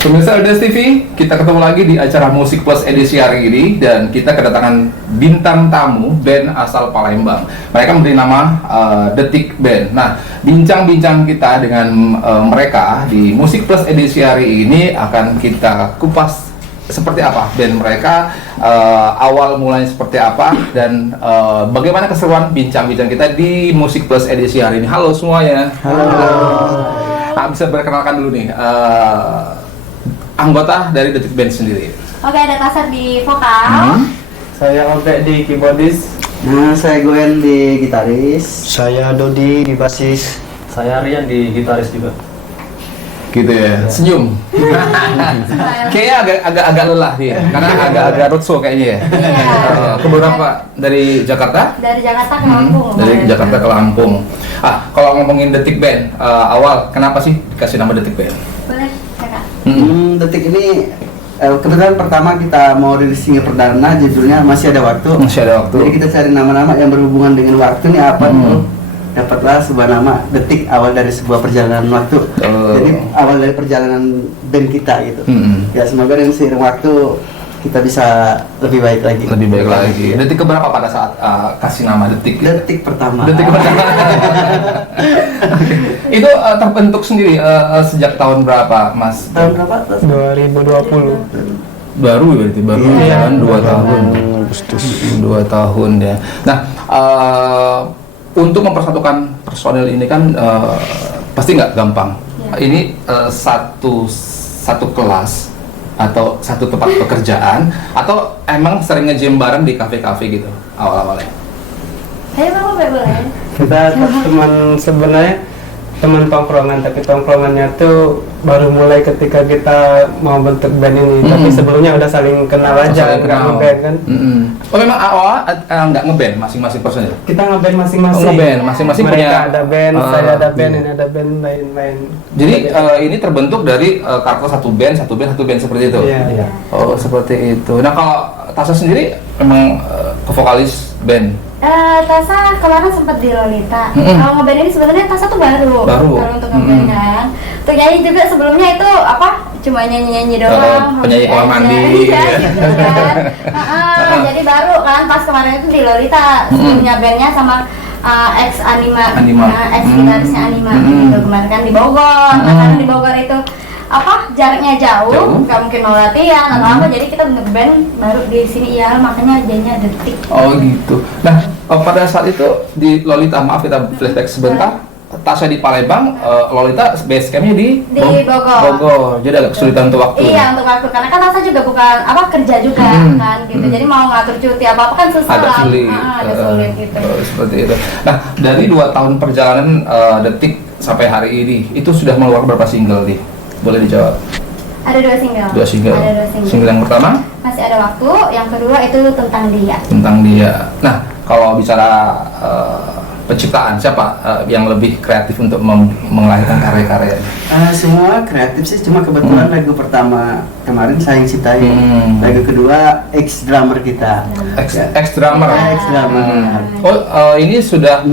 Pemirsa LDS TV, kita ketemu lagi di acara Musik Plus edisi hari ini dan kita kedatangan bintang tamu band asal Palembang. Mereka memberi nama Detik Band. Nah, bincang-bincang kita dengan mereka di Musik Plus edisi hari ini akan kita kupas seperti apa band mereka, awal mulanya seperti apa, dan bagaimana keseruan bincang-bincang kita di Musik Plus edisi hari ini. Halo semuanya. Halo. Bisa berkenalkan dulu nih. Anggota dari Detik Band sendiri. Oke, ada Tasar di vokal. Saya Obek di keyboardis. Nah, saya Gwen di gitaris. Saya Dodi di basis. Saya Rian di gitaris juga. Gitu ya. Senyum. Kayaknya agak lelah dia, karena agak roadshow kayaknya ya. Iya. Keberapa dari Jakarta? Dari Jakarta ke Lampung. Dari Jakarta ke Lampung. Kalau ngomongin Detik Band, awal kenapa sih dikasih nama Detik Band? Boleh, Kakak. Detik ini kebetulan pertama kita mau rilis single perdana, judulnya Masih Ada Waktu. Masih ada waktu. Jadi kita cari nama-nama yang berhubungan dengan waktu nih apa dulu. Dapatlah sebuah nama Detik, awal dari sebuah perjalanan waktu. Jadi awal dari perjalanan band kita gitu. Ya semoga dengan seiring waktu kita bisa lebih baik lagi. Lebih baik lagi. Detik keberapa pada saat kasih nama Detik? Detik pertama. Detik pertama. Itu terbentuk sendiri sejak tahun berapa, Mas? Tahun berapa? 2020. Baru ya, berarti baru kan 2 tahun. Agustus. 2 tahun ya. Nah, untuk mempersatukan personil ini kan pasti nggak gampang. Ya. Ini satu kelas atau satu tempat pekerjaan atau emang sering nge-jam bareng di kafe-kafe gitu awal-awalnya? Ayo Bapak, boleh. Kita teman sebenarnya teman tongkrongan, tapi tongkrongannya tuh baru mulai ketika kita mau bentuk band ini. Tapi sebelumnya udah saling kenal aja, nggak ngeband kan? Oh memang awal nggak ngeband masing-masing personil? Kita ngeband masing-masing. Oh, ngeband masing-masing Mereka punya. ada band, saya ada band, ini ada band lain-lain. Jadi ini terbentuk dari karakter satu band seperti itu. Iya. Oh seperti itu. Nah kalau Tasya sendiri memang vokalis band. Tasa kemarin sempat di Lolita. Kalau ngeband ini sebenarnya Tasa tuh baru untuk ngeband kan. Untuk nyanyi juga sebelumnya itu cuma nyanyi doang. Penyanyi kamar mandi. Iya, gitu kan. Jadi baru kan pas kemarin itu di Lolita sebelumnya bandnya sama ex Anima. Ex gitarisnya Anima gitu kemarin kan di Bogor. Nah, karena di Bogor itu jaraknya jauh, nggak mungkin mau latihan atau apa, jadi kita ngeband baru di sini ya, makanya jadinya Detik. Oh gitu. Nah pada saat itu di Lolita, maaf kita flashback sebentar, Tasya di Palembang, Lolita base campnya di Bogor. Jadi agak kesulitan untuk waktu. Iya, untuk waktu, karena kan Tasya juga bukan kerja juga kan gitu, jadi mau ngatur cuti apa kan susah. Agak sulit. Agak sulit gitu. Seperti itu. Nah dari 2 tahun perjalanan Detik sampai hari ini, itu sudah mengeluarkan berapa single nih? Boleh dijawab? Ada 2 single. Ada 2 single. Single yang pertama? Masih Ada Waktu. Yang kedua itu Tentang Dia. Tentang Dia. Nah, kalau bicara penciptaan, siapa yang lebih kreatif untuk melahirkan karya-karya? Semua kreatif sih, cuma kebetulan lagu pertama kemarin Sayang Citai. Lagu kedua ex drummer kita. Ex drummer. Oh, ini sudah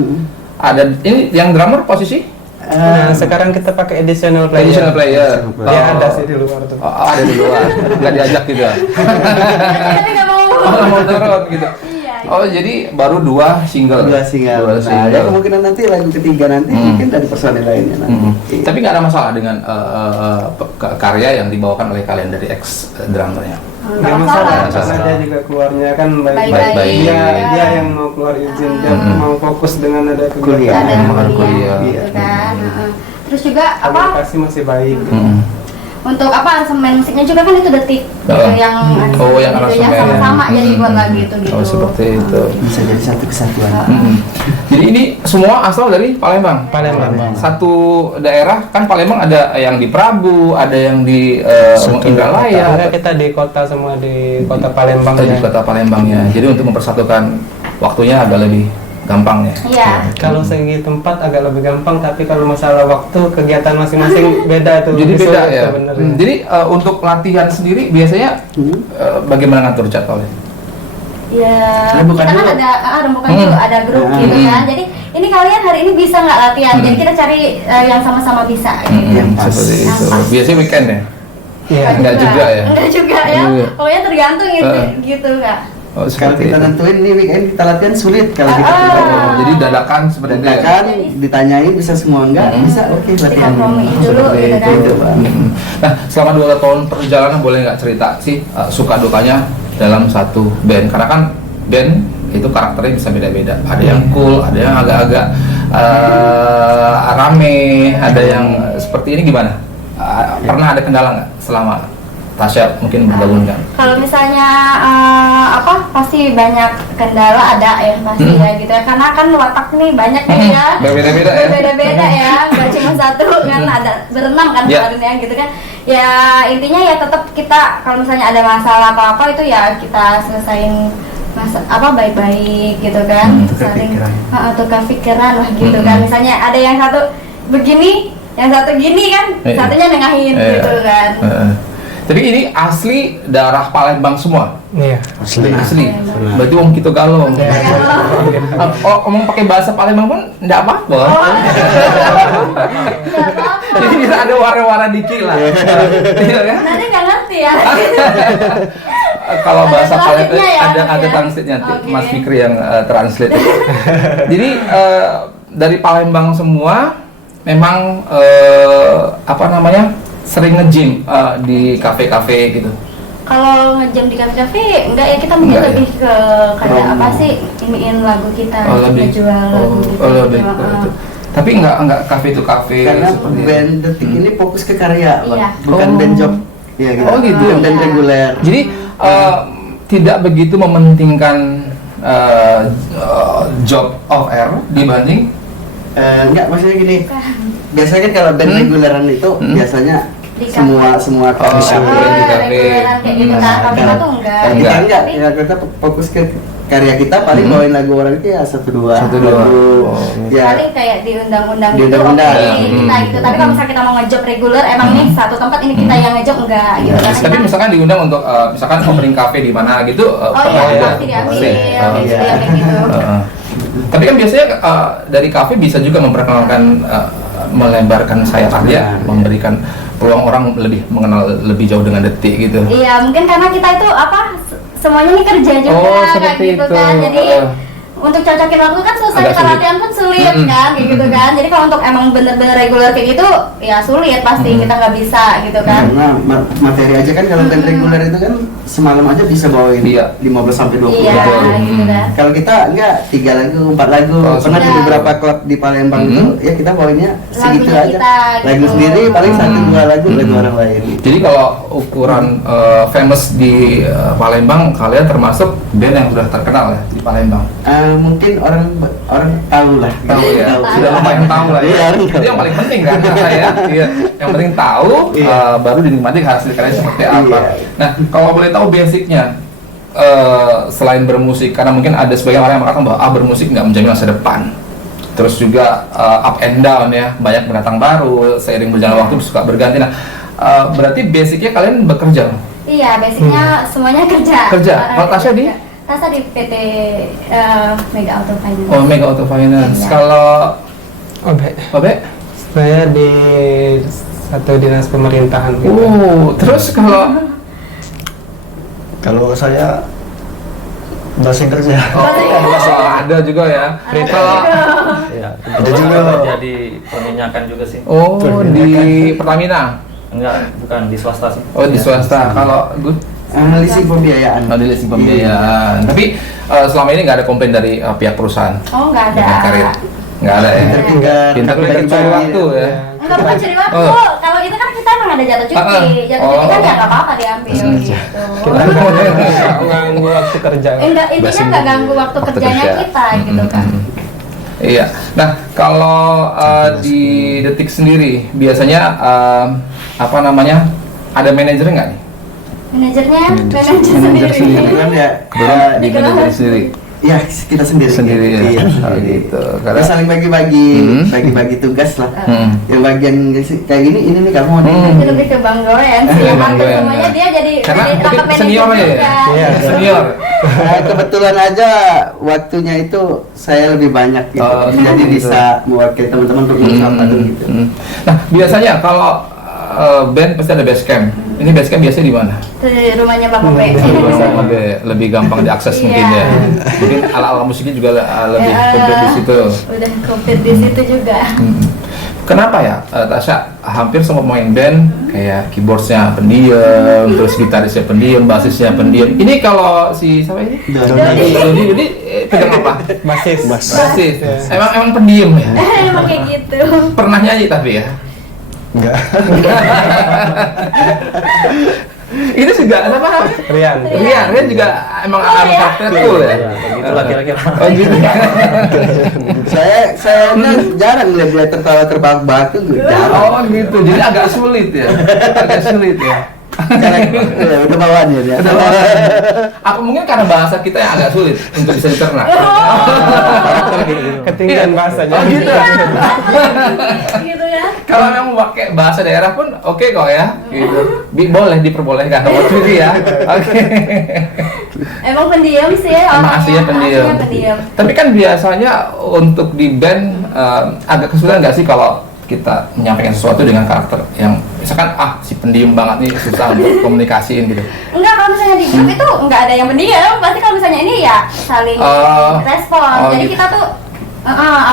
ada. Ini yang drummer posisi? Nah, sekarang kita pakai additional player. Dia ada sih di luar tuh. Oh, ada di luar. Nggak diajak gitu ya? Tapi nggak mau. Mau turun gitu. Iya. Oh, jadi baru 2 single. Nah, ada kemungkinan nanti lagu ketiga nanti mungkin dari personil lainnya nanti. Tapi nggak ada masalah dengan karya yang dibawakan oleh kalian dari ex drummernya. Nggak masalah, karena dia juga keluarnya kan baik-baik. Dia yang mau keluar izin, dia mau fokus dengan ada Kuliah. Ada kuliah. gitu kan. Terus juga komunikasi masih baik. untuk apa aransemen musiknya juga kan itu detik yang yang gitu, aransemen sama-sama jadi buat lagu itu gitu. Oh seperti itu. Bisa jadi satu kesatuan. Jadi ini semua asal dari Palembang. Palembang. Satu daerah kan Palembang ada yang di Prabu, ada yang di Indralaya. Karena kita di kota semua di kota Palembang Di ya. kota Palembang ya. Jadi untuk mempersatukan waktunya agak lebih gampang ya. Iya. Kalau segi tempat agak lebih gampang, tapi kalau masalah waktu kegiatan masing-masing beda tuh. Jadi beda sulit ya. sebenarnya. Jadi untuk latihan sendiri biasanya bagaimana ngatur jadwalnya? Ya, Rembukan kita kan dulu. ada rembukan dulu, ada grup gitu kan. Jadi ini kalian hari ini bisa nggak latihan? Jadi kita cari yang sama-sama bisa. Gitu. Yang pas. Seperti itu. Yang pas. Biasanya weekend ya. Iya. Enggak juga ya? Enggak juga ya. Iya. Pokoknya tergantung gitu kak. Oh, Kalau seperti kita itu. nentuin ini weekend kita latihan sulit kalau kita tidak. Oh, jadi dadakan seperti itu. Ya? Kan ditanyain bisa semua enggak bisa oke latihan. Dikompromiin dulu Seperti gitu kan. itu. Nah, selama 2 tahun perjalanan boleh nggak cerita sih suka dukanya dalam satu band? Karena kan band itu karakternya bisa beda-beda. Ada yang cool, ada yang agak-agak rame, ada yang seperti ini gimana? Pernah ada kendala nggak selama Tasya mungkin bergabung kan? Kalau misalnya pasti banyak kendala ada ya pasti ya gitu ya, karena kan watak nih banyak ya. Berbeda-beda ya? Berbeda-beda ya, nggak cuma satu kan, ada berenam kan Ya. kemarin ya gitu kan. Ya intinya ya tetap kita kalau misalnya ada masalah apa-apa itu ya kita selesain baik-baik gitu kan. Tukar pikiran. Tukar pikiran lah gitu kan. Misalnya ada yang satu begini, yang satu gini kan, satunya nengahin gitu kan. Jadi ini asli darah Palembang semua. Iya. Asli. Berarti wong kita galau. Ngomong pakai bahasa Palembang pun enggak apa-apa. Jadi ada wara-wara dikit lah. Iya kan? Nanti nggak ngerti ya. Kalau Ada bahasa Palembang translate-nya ya, ada ya? translate-nya Oke. Mas Fikri yang translate. Jadi dari Palembang semua memang sering nge-gym di kafe-kafe gitu. Kalau ngejam di kafe-kafe enggak ya, kita mungkin Enggak ya? lebih ke kayak apa sih, iniin lagu kita, lebih ngejual lagu gitu. lebih ke itu. Tapi enggak kafe to kafe Karena seperti itu. band detik ini fokus ke karya, Bang. Iya. Bukan band job. Iya gitu. Oh, gitu. Bukan band Iya. reguler. Jadi tidak begitu mementingkan job of air dibanding Enggak, maksudnya gini. Biasanya kan kalau band reguleran itu biasanya Di semua Oh, bisa di kafe. reguleran kayak gitu kan. Kalau kita tuh enggak. Kalau kita enggak, Tapi- ya kita fokus ke karya kita, paling bawain lagu orang itu ya satu dua Satu, dua. lagu. Oh. Ya paling kayak di undang-undang Di gitu, undang-undang. oke, kita gitu. Tapi kalau misalnya kita mau ngejob reguler, emang nih satu tempat ini kita yang ngejob enggak gitu. Karena tapi kita- misalkan diundang untuk misalkan opening cafe di mana gitu oh pernah iya, juga? pasti diambil, Pasti. Oh. kayak gitu ya, kayak gitu. Tapi kan biasanya dari kafe bisa juga memperkenalkan melebarkan sayap karya, memberikan peluang orang lebih mengenal lebih jauh dengan detik gitu. Iya, mungkin karena kita itu semuanya ini kerja juga Oh, kayak seperti gitu itu. kan. Jadi untuk cocokin waktu kan susah, Agak kita sulit. latihan pun sulit kan kayak gitu kan. Jadi kalau untuk emang bener-bener reguler kayak gitu ya sulit pasti, kita nggak bisa gitu kan. karena materi aja kan kalau band reguler itu kan semalam aja bisa bawain Iya. 15 sampai 20 Iya, lagu. gitu kan. Kalau kita enggak 3 lagu, 4 lagu. Oh, Pernah di iya. beberapa klub di Palembang itu ya kita bawainnya segitu Lagunya aja. kita, Lagu gitu. sendiri paling 1-2 lagu lagu orang lain. Jadi kalau ukuran famous di Palembang, kalian termasuk band yang sudah terkenal ya di Palembang. Mungkin orang tahu lah. Tahu ya, Tahu. sudah lumayan tahu lah ya. Iya, Itu yang paling penting kan ya. Iya. Yang penting tahu, Iya. baru dinikmati hasil karya seperti apa. Iya. Nah, kalau boleh tahu basicnya selain bermusik, karena mungkin ada sebagian orang yang mengatakan bahwa bermusik nggak menjamin masa depan. Terus juga up and down ya, banyak pendatang baru, seiring berjalan waktu suka berganti. Nah, berarti basicnya kalian bekerja. Iya, basicnya semuanya kerja. Kerja. Kalau Tasya di? Tasya di PT Mega Auto Finance. Oh, Mega Auto Finance. Iya. Kalau Oke. Obe? Saya di satu dinas pemerintahan. Terus kalau Kalau saya bahasa Inggris ya. ada juga ya. Kalau Iya, Ada juga. kerja di perminyakan juga sih. di Pertamina. Enggak, bukan di swasta sih. Oh, di swasta. Kalau good Analisis pembiayaan. di leasing pembiayaan. Tapi selama ini nggak ada komplain dari pihak perusahaan. Oh, nggak ada. Dengan karir. Nggak ada ya. Pinter-pinter Pintar-pintar cari waktu ya. Enggak, bukan curi waktu. Oh. Kalau itu kan kita emang ada jatuh cuti. Jatuh cuti kan ya nggak apa-apa diambil gitu. Kita nggak ganggu waktu kerja. Enggak, intinya nggak ganggu waktu kerjanya kerja. kita gitu kan. Iya. Nah, kalau di Detik sendiri biasanya apa namanya? Ada manajernya nggak nih? Manajernya, Manajer sendiri kan ya. Kebetulan di Dikelola. manajer sendiri. Ya kita sendiri. Sendiri ya. Iya, Oh, sendiri. gitu. Kita Karena saling bagi-bagi tugas lah. Yang bagian kayak ini nih kamu nih. Itu lebih ke Bang Goen sih. Bang Hampir Goen, semuanya ya. dia jadi karena jadi mungkin rangkap senior manajer ya. juga. Iya, Senior. Kebetulan aja waktunya itu saya lebih banyak gitu. Oh, Jadi gitu. bisa mewakili teman-teman untuk apa tuh gitu. Nah, biasanya kalau band pasti ada base camp. Ini base camp biasanya di mana? Di rumahnya Bang Obe. Lebih gampang diakses mungkin Iya. ya. Mungkin ala-ala musiknya juga lebih Ya, komplit di situ. Udah komplit di situ juga. Kenapa ya, Tasya? Hampir semua pemain band kayak keyboardsnya pendiam, terus gitarisnya pendiam, basisnya pendiam. Ini kalau si siapa ini? Dodi pegang apa? Basis. Basis. Ya. Emang pendiam ya? Emang kayak gitu. Pernah nyanyi tapi ya? Enggak. Ini juga apa namanya? Rian juga emang Oh, ya? karakter cool ya? Begitulah kira-kira. Oh gitu. Saya kan jarang lihat dia tertawa terbahak-bahak tuh jarang. Oh gitu. Jadi agak sulit ya. Agak sulit ya. Ya, udah bawaannya dia. Aku mungkin karena bahasa kita yang agak sulit untuk bisa dicerna. Ketinggian bahasanya. Oh gitu. Gitu ya. Kalau kamu pakai bahasa daerah pun oke kok ya. Gitu. Boleh diperbolehkan waktu itu ya. Oke. Emang pendiam sih ya. Emang aslinya pendiam. Tapi kan biasanya untuk di band agak kesulitan nggak sih kalau kita menyampaikan sesuatu dengan karakter yang misalkan si pendiam banget nih susah untuk komunikasiin gitu. Enggak, kalau misalnya di grup itu enggak ada yang pendiam. Pasti kalau misalnya ini ya saling respon. Jadi gitu. kita tuh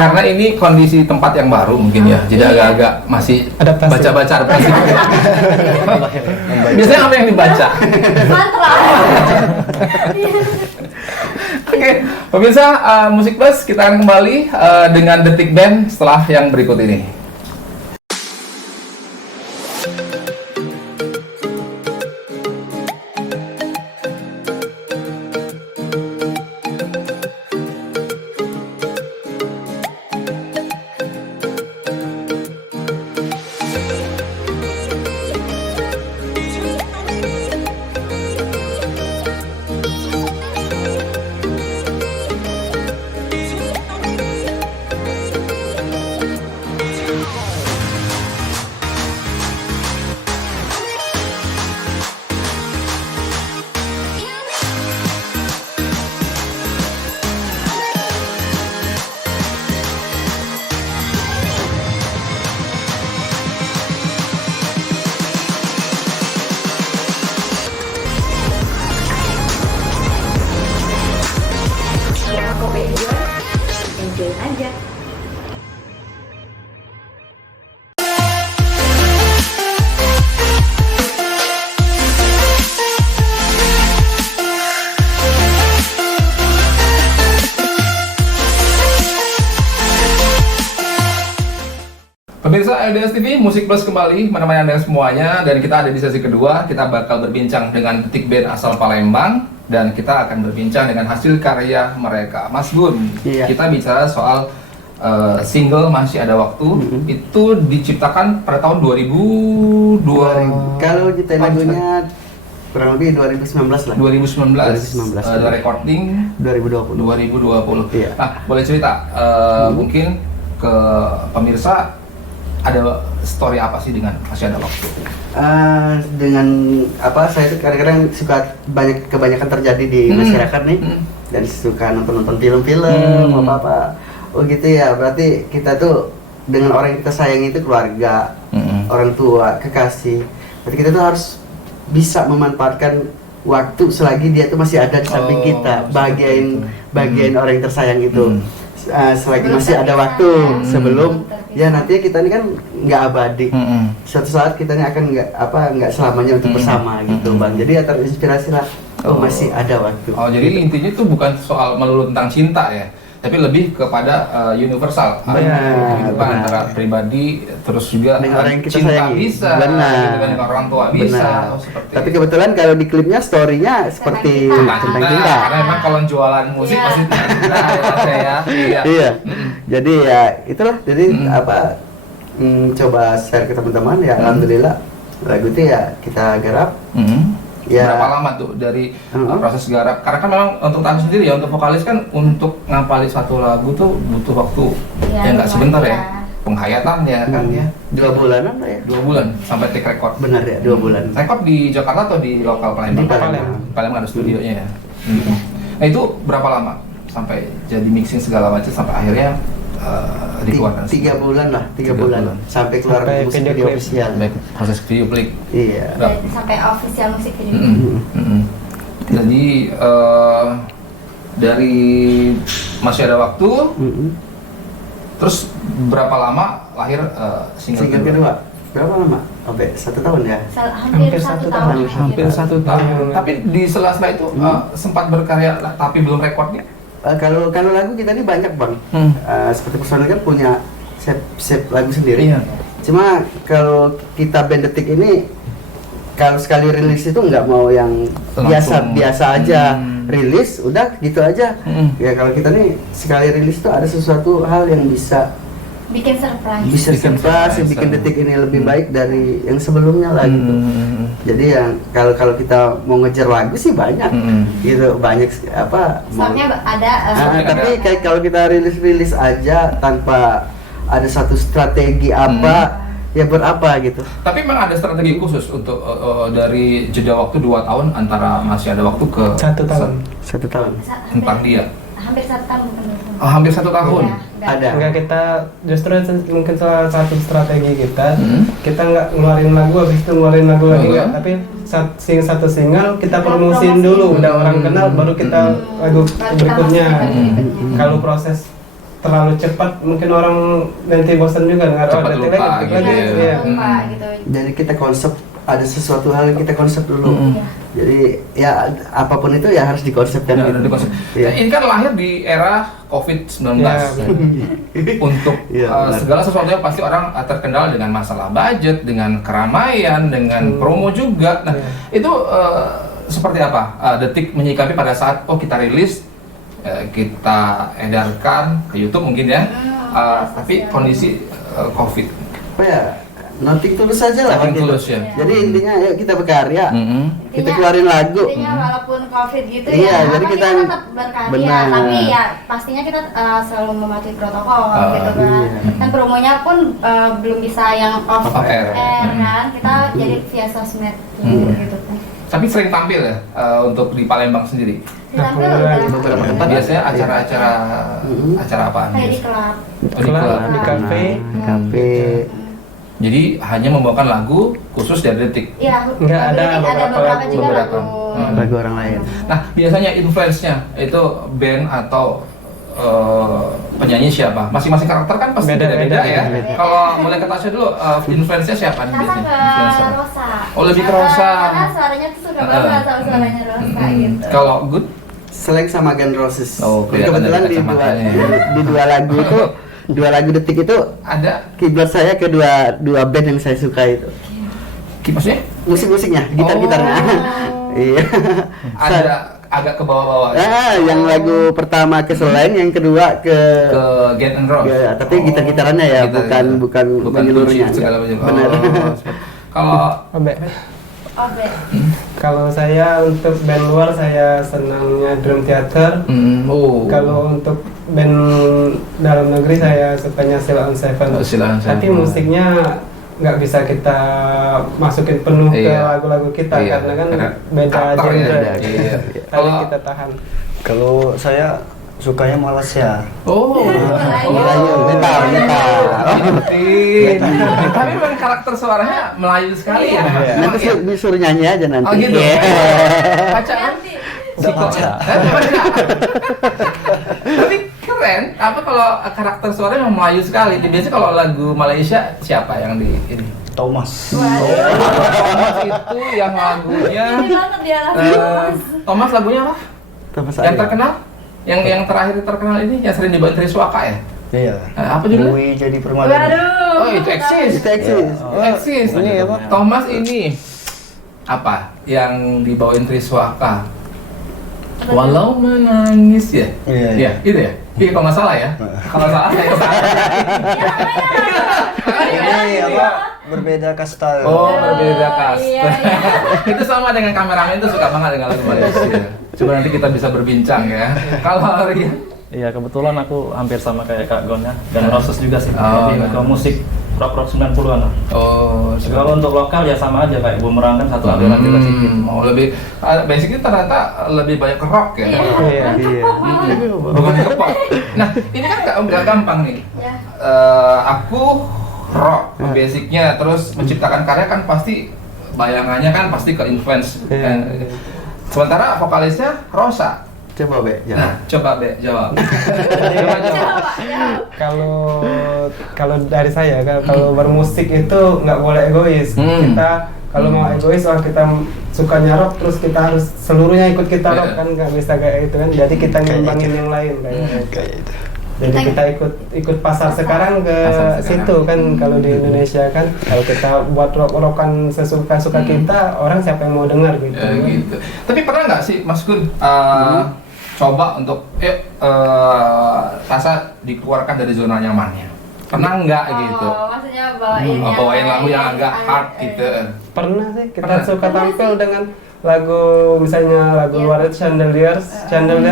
Karena ini kondisi tempat yang baru mungkin ya, jadi agak-agak masih Adaptasi. baca-baca adaptasi. Biasanya apa yang dibaca? mantra. Oke, pemirsa Musik Plus, kita akan kembali dengan Detik Band setelah yang berikut ini. Enjoy aja. Pemirsa LDS TV, Musik Plus kembali menemani Anda semuanya, dan kita ada di sesi kedua. Kita bakal berbincang dengan Detik Band asal Palembang, dan kita akan berbincang dengan hasil karya mereka. Mas Gun, Iya. kita bicara soal single Masih Ada Waktu. Itu diciptakan pada tahun 2002. Kalau kita lagunya kurang lebih 2019 lah. 2019, 2019. recording 2020. 2020. Iya. Nah, boleh cerita mungkin ke pemirsa, ada story apa sih dengan Masih Ada Waktu? Dengan apa, saya tuh kadang-kadang suka kebanyakan terjadi di masyarakat nih, dan suka nonton film-film apa oh gitu ya. Berarti kita tuh dengan orang yang kita sayang itu keluarga, orang tua, kekasih. Berarti kita tuh harus bisa memanfaatkan waktu selagi dia tuh masih ada di samping kita, bahagiain orang yang tersayang itu. Selagi masih ada waktu sebelum ya nantinya kita ini kan nggak abadi. Suatu saat kita ini akan nggak selamanya untuk bersama gitu Bang. Jadi ya terinspirasi lah. Oh, masih ada waktu. Oh, jadi intinya tuh bukan soal melulu tentang cinta ya, tapi lebih kepada universal. Benar, Kehidupan benar. antara pribadi, terus juga Dengan orang yang kita cinta sayangi. bisa, Benar. gitu kan, dengan orang tua bisa. Benar. Oh, seperti Tapi itu. kebetulan kalau di klipnya story-nya seperti cinta. tentang Nah, cinta. karena emang kalau jualan musik Iya. pasti cinta ya. Iya. Iya. Mm-mm. Jadi ya itulah. Jadi Mm. coba share ke teman-teman ya. Alhamdulillah lagu itu ya kita garap. Mm. Ya. Berapa lama tuh dari Mm-mm. proses garap? Karena kan memang untuk tahu sendiri ya, untuk vokalis kan untuk ngapalin satu lagu tuh butuh waktu Iya, yang nggak sebentar ya. lumayan. Penghayatan ya kan ya. 2 bulanan lah ya. 2 bulan sampai take record. Benar ya, 2 bulan. Record di Jakarta atau di lokal Palembang? Di Palembang. Palembang ada studionya ya. Nah itu berapa lama sampai jadi mixing segala macam sampai akhirnya dikeluarkan? 3 bulan lah, 3 3 bulan. bulan. Sampai keluar Sampai musik video video klip. official. Baik, proses video klip. Iya. Dan sampai official musik video. Jadi dari masih ada waktu, Mm-mm. terus berapa lama lahir single Single kedua. Berapa lama? Oke, 1 tahun ya. Hampir satu tahun. Hampir 1 tahun. Tapi di sela-sela itu sempat berkarya tapi belum rekornya. Kalau lagu kita ini banyak bang. Seperti personal kan punya shape lagu sendiri. Iya. Cuma kalau kita band Detik ini kalau sekali rilis itu nggak mau yang Langsung. biasa aja Hmm. rilis udah gitu aja. Ya kalau kita nih sekali rilis tuh ada sesuatu hal yang bisa Bikin surprise. Bikin surprise, surprise. bikin Detik ini lebih baik dari yang sebelumnya lah gitu. Jadi yang kalau kita mau ngejar lagu sih banyak gitu, banyak mau. Stoknya ada. Tapi kayak kalau kita rilis aja tanpa ada satu strategi apa ya buat apa gitu. Tapi memang ada strategi khusus untuk dari jeda waktu 2 tahun antara masih ada waktu ke 1 tahun. 1 tahun. tentang dia. Hampir 1 tahun bukan 2 tahun. Hampir 1 tahun. Iya, Ada. Enggak, kita justru itu mungkin salah satu strategi kita. Hmm. Kita nggak ngeluarin lagu habis itu ngeluarin lagu lagi Hmm. nggak, tapi satu single kita Kita promosiin promosi. dulu, udah orang kenal baru kita lagu Baru kita berikutnya. masuk ke berikutnya. Kalau proses terlalu cepat mungkin orang nanti bosan juga dengar Cepat detik lupa lagi, gitu detik ya. lagi, iya. Lupa gitu. Jadi kita konsep ada sesuatu hal yang kita konsep dulu. Iya. Jadi ya apapun itu ya harus dikonsepkan. Ya, gitu. di konsep. Iya. Ini kan lahir di era COVID-19. Iya, Untuk Iya, benar. segala sesuatu yang pasti orang terkendala dengan masalah budget, dengan keramaian, dengan promo juga. Nah, itu seperti apa Detik menyikapi pada saat kita rilis, kita edarkan ke YouTube mungkin ya, tapi kondisi COVID. Apa ya? Nothing tulus saja lah. Nothing gitu. tulus ya. Jadi intinya yuk kita berkarya. Mm-mm. Kita keluarin lagu. Intinya walaupun COVID gitu Iya, ya, jadi apa, kita tetap berkarya, benar. tapi ya pastinya kita selalu mematuhi protokol gitu kan. iya. Dan promonya pun belum bisa yang off Off air. kan, kita jadi via sosmed gitu kan. Tapi sering tampil ya untuk di Palembang sendiri. Ditampil Alhamdulillah. udah Beberapa tempat. Biasanya Iya. acara-acara Mm-mm. acara apaan? kayak di klub. Oh, di Klub, klub. di kafe. Di kafe. Jadi hanya membawakan lagu khusus dari Detik. Iya, Nggak, ada ada beberapa beberapa lagu. juga Beberapa. lagu. Lagu orang lain. Nah, biasanya influence-nya itu band atau penyanyi siapa? Masing-masing karakter kan pasti Beda-beda, beda-beda ya. beda. Kalau mulai ke Tasya dulu, influence-nya siapa nih Karena biasanya? ke Influencer. Rosa. Oh, lebih ke Rosa. Karena suaranya tuh suka banget sama suaranya Rosa gitu. Kalau Good, Slang sama Guns Roses. Oh, Dan kelihatan kebetulan dari di kacamatanya ya. di 2 lagu itu 2 lagu Detik itu ada kiblat saya ke dua band yang saya suka itu. maksudnya Musik-musiknya, gitar-gitarnya. Iya. ada agak ke bawah-bawah Yang lagu pertama ke Slang, yang kedua ke ke Get and Roll. Ya, tapi gitar-gitarannya ya, bukan menyeluruhnya. kunci segala macam. Benar. Kalau Obe. Oke. Kalau saya untuk band luar saya senangnya Drum Theater. oh, Kalau untuk band dalam negeri saya sukanya Sheila on Seven. Oh, Sheila on Seven. Tapi musiknya nggak bisa kita masukin penuh ke Iya. lagu-lagu kita Iya, karena kan karena beda karakter ya, genre. iya. Tapi Kalau- kita tahan. Kalau saya sukanya Malaysia. oh, Melayu, metal. Tapi memang karakter suaranya Melayu sekali ya. Iya. Nanti disuruh nyanyi aja nanti. Oh gitu. Iya. Baca. Nanti. Baca. Tapi keren. Apa kalau karakter suaranya memang Melayu sekali. Biasanya kalau lagu Malaysia siapa yang di ini? Thomas. Thomas itu yang lagunya Ini banget dia lagu. Thomas lagunya apa? Thomas Yang Arya. terkenal? Yang terakhir terkenal ini yang sering dibawain Triswaka ya? Iya. Apa judulnya? Bui jadi permata. Waduh. Oh itu eksis. Kita eksis. Eksis. Ini apa? Thomas ini apa yang dibawain Triswaka? Walau menangis ya? Iya, Iya, itu ya? Iya, kalau nggak salah ya? Kalau salah saya salah. Ini apa? Berbeda kasta. Oh, berbeda kasta. Iya, iya. Itu sama dengan kameramen itu suka banget dengan lagu Malaysia. Coba nanti kita bisa berbincang ya. Kalau Rian, Iya, kebetulan aku hampir sama kayak Kak Gon ya. Dan Roses juga sih. Oh, Lebih ke musik rock 90-an lah. oh, Kalau untuk lokal ya sama aja kayak Bumerang kan satu aliran juga sih. mau lebih basicnya ternyata lebih banyak ke rock ya. Iya. Bukan ke pop. Nah, ini kan nggak gampang nih. Ya. Aku rock basicnya, terus menciptakan karya kan pasti bayangannya kan pasti ke influence. Iya. Sementara vokalisnya Rosa. Coba Be, Nah, jangan. coba Be, jawab. Coba jawab. Kalau dari saya kalau bermusik itu nggak boleh egois. Kita kalau mau egois, wah kita sukanya rock terus kita harus seluruhnya ikut kita rock, kan nggak bisa kayak itu kan. Jadi kita ngembangin yang lain kayak itu. Jadi kita ikut pasar sekarang ke Pasar sekarang. situ kan. Kalau di Indonesia kan kalau kita buat rockan sesuka-suka kita, orang siapa yang mau dengar gitu. Ya, gitu. Tapi pernah nggak sih Mas Gun coba untuk rasa dikeluarkan dari zona nyamannya? Pernah nggak gitu? Maksudnya bawain Bawain lagu yang agak hard gitu. Pernah sih kita Pernah? suka tampil dengan lagu misalnya lagu luar itu Chandeliers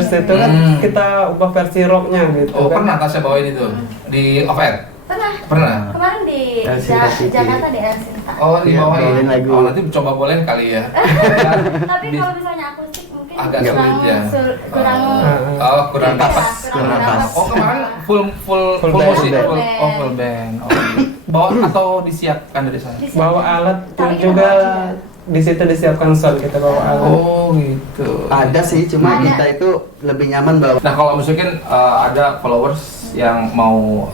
itu kan kita ubah versi rocknya gitu Oh, kan. pernah Tasya bawain itu di off air? Pernah. Pernah. Kemarin di El Sinta City. Jakarta di El Sinta. Oh, dibawain. bawain lagu. Oh, nanti coba boleh kali ya. Tapi Bis- kalau misalnya akustik mungkin Agak kurang sulit ya. kurang Oh, kurang pas, dapat. kurang pas. Oh, kemarin full Full musik, band. full band. Oh, bawa atau disiapkan dari sana? Bawa alat Tapi kita juga bawa di situ disiapkan sound, kita bawa alat. Oh, gitu. Ada sih, cuma Ada. kita itu lebih nyaman bawa. Nah, kalau misalkan ada followers yang mau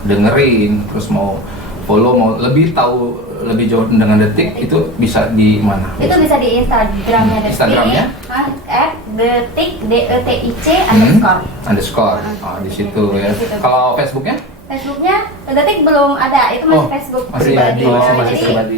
dengerin, terus mau follow, mau lebih tahu lebih jauh dengan Detik, itu bisa di mana? Itu bisa di Instagramnya Detik. Instagramnya? @detik _underscore. Underscore. Oh, di situ ya. Di situ. Kalau Facebooknya? Facebooknya Detik belum ada, itu masih Oh, Facebook masih pribadi. pribadi. Oh, masih Jadi pribadi.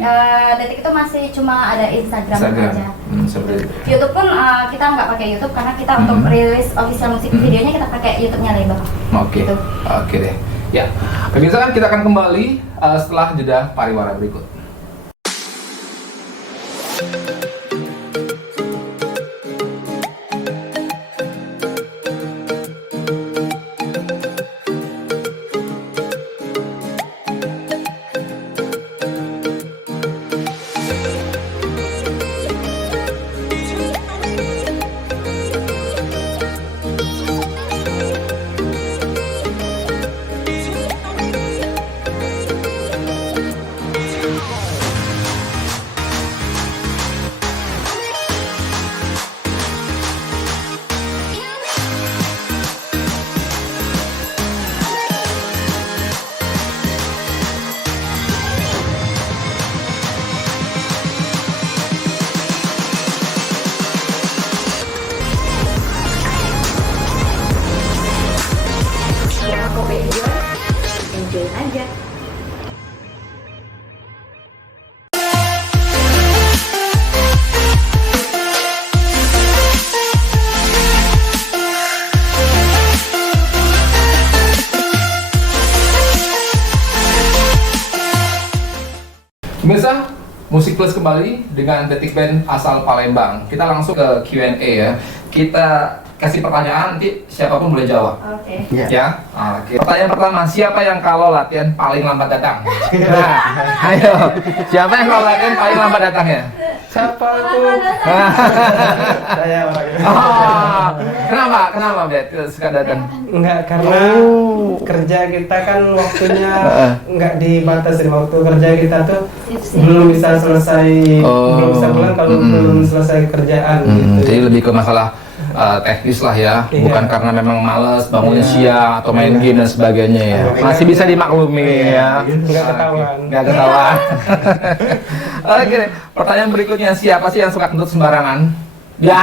Detik itu masih cuma ada Instagram, Instagram. aja. Seperti itu. YouTube pun kita nggak pakai YouTube karena kita untuk rilis official musik videonya kita pakai YouTube-nya label. Oke. Gitu. Oke deh. Ya. Pemirsa, kita akan kembali setelah jeda pariwara berikut. Enjoy aja. Pemirsa, Musik Plus kembali dengan Detik Band asal Palembang. Kita langsung ke Q&A ya. Kita kasih pertanyaan, nanti siapapun boleh jawab. Oke. Ya. Ya, oke. Pertanyaan pertama, siapa yang kalau latihan paling lambat datang? Nah, ayo, siapa yang kalau latihan paling lambat datang ya? Siapa itu? Saya orangnya. Oh, kenapa Bet suka datang? Enggak, karena kerja kita kan waktunya enggak dibatasi. Waktu kerja kita tuh belum bisa selesai, Oh. belum bisa pulang kalau belum selesai kerjaan gitu. Jadi lebih ke masalah teknis lah ya, Iya. bukan karena memang males bangunnya Iya. siang atau main game dan sebagainya ya. Iya. Masih bisa dimaklumi ya. Nggak ketahuan. Nggak ketahuan. Oke, pertanyaan berikutnya, siapa sih yang suka kentut sembarangan? Ya.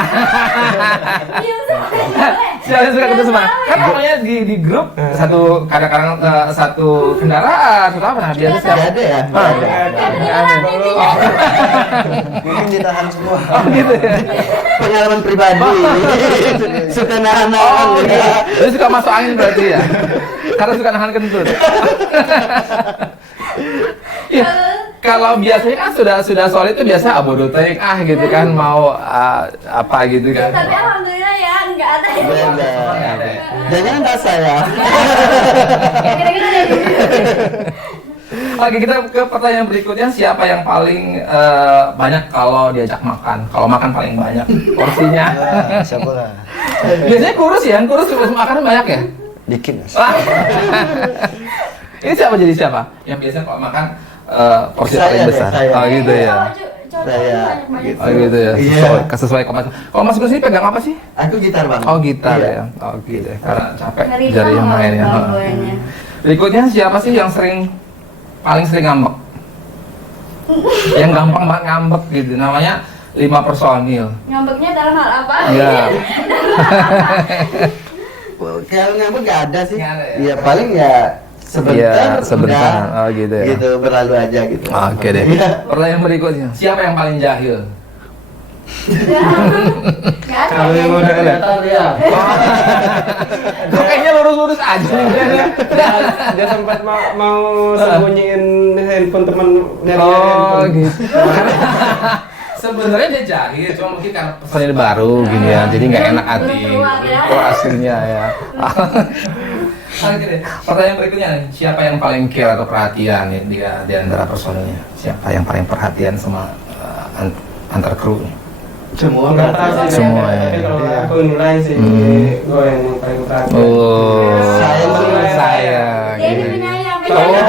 Iya, Siapa yang suka kentut semua? Kan namanya di grup satu kadang-kadang satu kendaraan atau apa? Nah, biasa Nggak siapa? ada ya? Mungkin ditahan semua. Oh gitu ya. Pengalaman pribadi. Suka nahan-nahan. Oh gitu. Jadi suka masuk angin berarti ya? Karena suka nahan kentut. Iya. Kalau biasanya kan sudah solid itu biasa bodo teuing gitu kan mau apa gitu kan. Tapi alhamdulillah ya nggak ada yang Beda. Jangan tak saya. kira-kira ada di Oke, kita ke pertanyaan berikutnya. Siapa yang paling banyak kalau diajak makan? Kalau makan paling banyak porsinya. Ya, siapa lah? Biasanya kurus ya, kurus makan banyak ya. Dikit mas. Wah. Ini siapa jadi siapa? Yang biasanya kalau makan porsi Saya paling deh, besar. saya. Oh gitu ya. Saya. banyak-banyak. Oh gitu ya. Iya. Sesuai kompas. Kalau Mas Gus ini pegang apa sih? Aku gitar bang. Oh gitar Iya. ya. Oh gitu ya. Karena capek Ngeri jari yang banget main ya. kalau goyangnya. Berikutnya siapa sih yang paling sering ngambek? Yang gampang banget ngambek gitu. Namanya 5 personil. Ngambeknya dalam hal apa? Iya. Kalau ngambek nggak ada sih. Nggak ada ya? Iya paling ya sebentar. Iya, sebentar. udah, Oh, gitu ya. Gitu berlalu aja gitu. Oke deh. Iya. Pertanyaan berikutnya. Siapa yang paling jahil? Nggak ada. Kalau yang udah ada. Kok kayaknya lurus-lurus aja nih. Dia sempat mau sembunyiin handphone teman dari Oh handphone. gitu. Sebenarnya dia jahil, cuma mungkin karena personil baru gini ya, jadi nggak enak hati. Belum keluar ya. Oh aslinya ya. Oke deh. Pertanyaan berikutnya nih, siapa yang paling care atau perhatian nih di antara personilnya? Siapa yang paling perhatian sama antar kru? Semua Nggak tahu sih, Semua ya. tapi kalau aku nilai sih gue yang paling perhatian. Oh, Saya menilai saya. Dia ini gitu. penyayang, Oh. penyayang.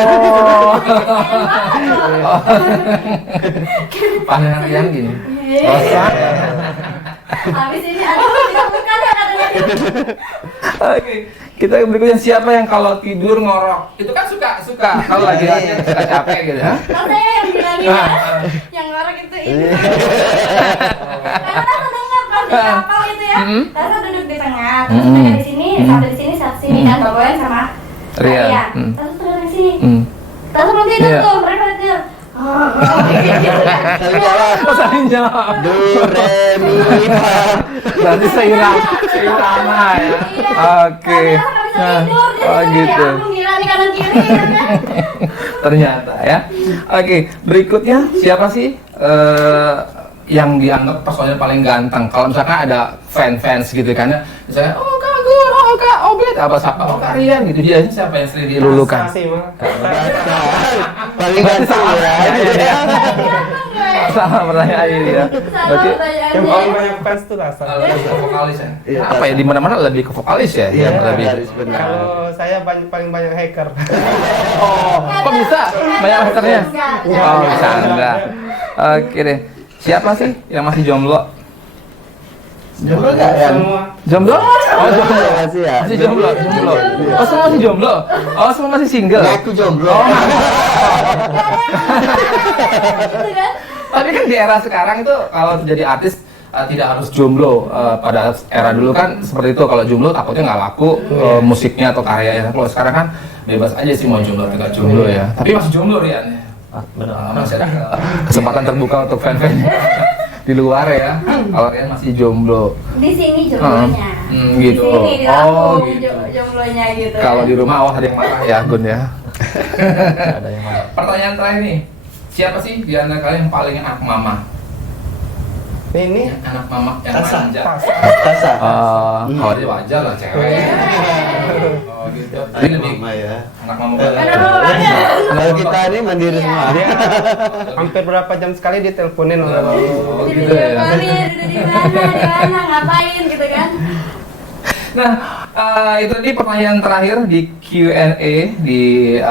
Pandangan yang gini. Iya. Rosa. Habis ini aduh tidak bukan ya katanya. Oke, kita berikutnya siapa yang kalau tidur ngorok? Itu kan suka kalau lagi latihan suka capek gitu ya. Kalau saya yang bilangin ya, yang ngorok itu ini. Karena Tasa dengar pas di kapal itu ya, Tasa duduk di tengah, terus mereka di sini, satu di sini, satu di sini kan, Bagoyan sama Ria. Ria. Tasa duduk di sini. Hmm. Tasa belum tidur Iya. tuh, mereka pada tidur. Kok saling jawab? Do re mi fa. Berarti seirama ya. Oke. Nah, oh gitu. Ternyata ya. Oke, berikutnya siapa sih yang dianggap personil paling ganteng? Kalau misalkan ada fans gitu kan ya, misalnya Kak Gur, Kak Obet, apa siapa, Kak Rian gitu, dia siapa yang sering dilulukan? Tasa sih mah. Paling ganteng ya. Sama pertanyaan ini ya. Berarti Yang paling banyak fans tuh Tasa. vokalis ya. Iya, Apa ya di mana-mana lebih ke vokalis ya, Iya, yang lebih. garis benar. Kalau saya paling banyak hacker. Oh, kok bisa? Banyak masternya? Oh, bisa enggak. Oke deh. Siapa sih yang masih jomblo? Jomblo nggak ya? Semua. Jomblo? Oh, jomblo. Masih ya. Masih jomblo. Oh, semua masih jomblo. Oh, semua masih single. Aku jomblo. Gitu kan? Tapi kan di era sekarang itu kalau jadi artis tidak harus jomblo. Pada era dulu kan seperti itu, kalau jomblo takutnya nggak laku musiknya atau karyanya. Kalau sekarang kan bebas aja sih mau jomblo atau nggak jomblo ya. Tapi masih jomblo Rian. Benar. Masih ada kesempatan terbuka untuk fan-fan di luar ya. Kalau Rian masih jomblo. Di sini jomblonya. Gitu. Di sini di Oh, Lampung gitu. jomblonya gitu. Kalau di rumah awas ada yang marah ya, Gun ya. Ada yang mana? Pertanyaan terakhir nih. Siapa sih di antara kalian yang paling anak mama? Ini Yang anak mama yang Tasa. manja. Tasa. Kalau dia wajar lah cewek. Oh gitu. Tapi lebih Mama ya. anak mama Karena banget. mau banget. Kalau kita ini mandiri Iya. semua. dia hampir berapa jam sekali diteleponin oleh Oh Di gitu video ya. kali, di mana, ngapain gitu kan? Nah, itu tadi pertanyaan terakhir di Q&A di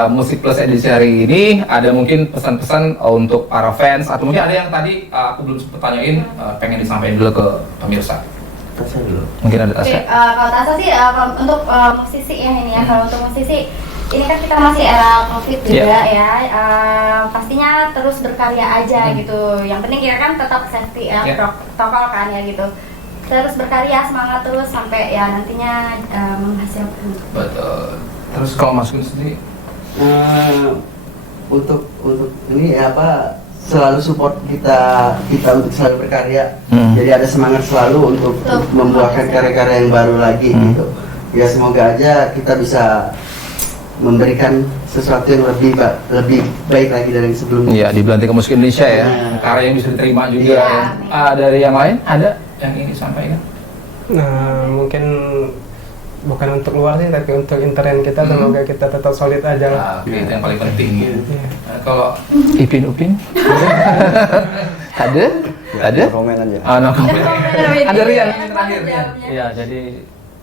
Musik Plus edisi hari ini. Ada mungkin pesan-pesan untuk para fans atau mungkin ada yang tadi aku belum sempat tanyain, pengen disampaikan dulu ke pemirsa. Tasa dulu. Mungkin ada Oke, Tasya. kalau Tasa sih kalau untuk musisi ya ini ya, kalau untuk musisi ini kan kita masih era COVID juga ya, pastinya terus berkarya aja gitu. Yang penting kita kan tetap safety ya, Yeah. protokol kan ya gitu. terus berkarya, semangat terus sampai ya nantinya menghasilkan. Betul. Terus kalau Mas Gun sendiri? Untuk ini apa, selalu support kita untuk selalu berkarya. Jadi ada semangat selalu untuk membuahkan karya-karya yang baru lagi gitu. Ya semoga aja kita bisa memberikan sesuatu yang lebih baik lagi dari yang sebelumnya. Iya, di Belantika Musik Indonesia ya. Karya yang bisa diterima juga. Iya. Dari yang lain ada yang ingin disampaikan? Nah, mungkin bukan untuk luar sih, tapi untuk intern kita semoga kita tetap solid aja lah. Oke, itu yang paling penting ya. Iya. Kalau Upin? Ada? Komen aja. No comment. Ada Rian terakhir ya. Iya, jadi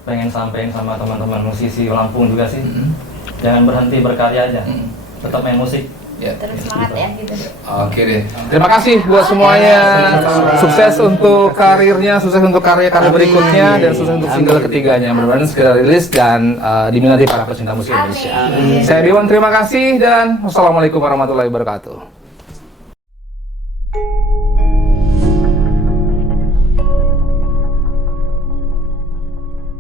pengen sampein sama teman-teman musisi Lampung juga sih. Jangan berhenti berkarya aja. Tetap main musik. Ya. Terus semangat ya gitu. Oke deh. Terima kasih buat semuanya. Sukses untuk karirnya, sukses untuk karya-karya berikutnya, dan sukses untuk single ketiganya. Mudah-mudahan segera rilis dan diminati para pecinta musik Indonesia. Saya Dewan, terima kasih dan wassalamualaikum warahmatullahi wabarakatuh.